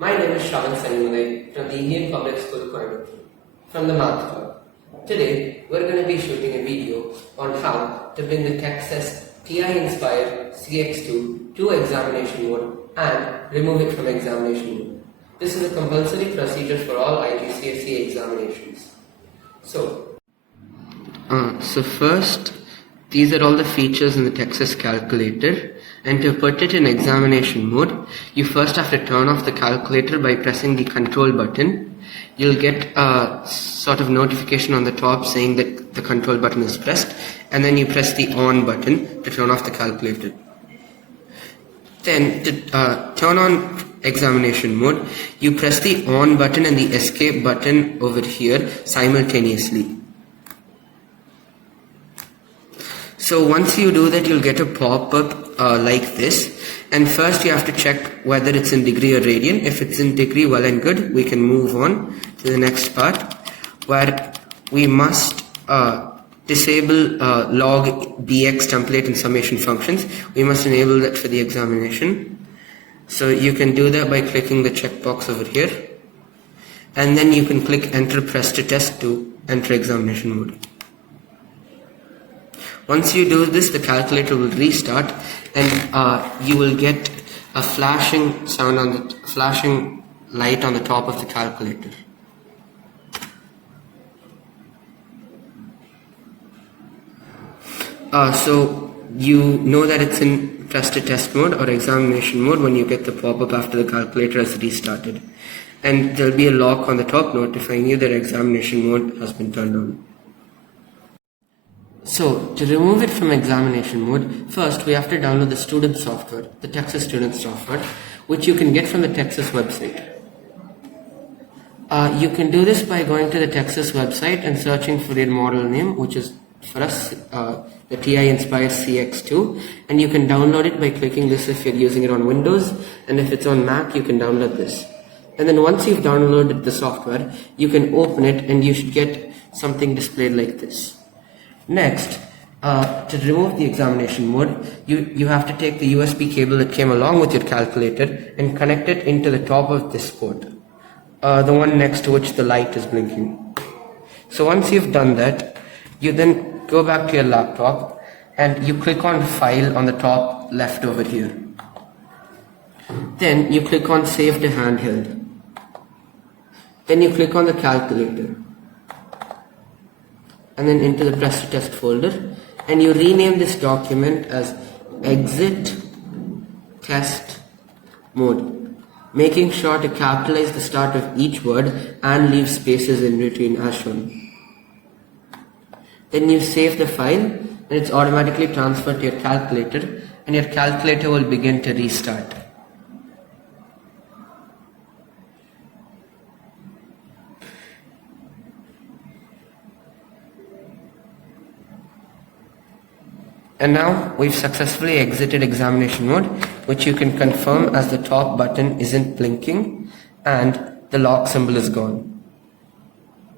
My name is Shravan Sanimulai from the Indian Public School, Coimbatore, from the Math Club. Today, we're going to be shooting a video on how to bring the Texas n-nspireCX to examination mode and remove it from examination mode. This is a compulsory procedure for all IGCSE examinations. So first, these are all the features in the Texas calculator, and to put it in examination mode, you first have to turn off the calculator by pressing the control button. You'll get a sort of notification on the top saying that the control button is pressed, and then you press the on button to turn off the calculator. Then to turn on examination mode, you press the on button and the escape button over here simultaneously. So once you do that, you'll get a pop-up like this, and first you have to check whether it's in degree or radian. If it's in degree, well and good, we can move on to the next part, where we must disable log dx template and summation functions. We must enable that for the examination. So you can do that by clicking the checkbox over here, and then you can click enter press to test to enter examination mode. Once you do this, the calculator will restart, and you will get a flashing sound on the flashing light on the top of the calculator. So you know that it's in press to test mode or examination mode when you get the pop-up after the calculator has restarted, and there'll be a lock on the top notifying you that examination mode has been turned on. So, to remove it from examination mode, first we have to download the student software, the Texas student software, which you can get from the Texas website. You can do this by going to the Texas website and searching for your model name, which is for us the n-nspireCX, and you can download it by clicking this if you're using it on Windows, and if it's on Mac, you can download this. And then once you've downloaded the software, you can open it and you should get something displayed like this. Next, to remove the examination mode, you have to take the USB cable that came along with your calculator and connect it into the top of this port, the one next to which the light is blinking. So once you've done that, you then go back to your laptop and you click on File on the top left over here. Then you click on Save to Handheld. Then you click on the calculator, and then into the press to test folder, and you rename this document as exit test mode, making sure to capitalize the start of each word and leave spaces in between as shown. Then you save the file, and it's automatically transferred to your calculator, and your calculator will begin to restart. And now we've successfully exited examination mode, which you can confirm as the top button isn't blinking and the lock symbol is gone.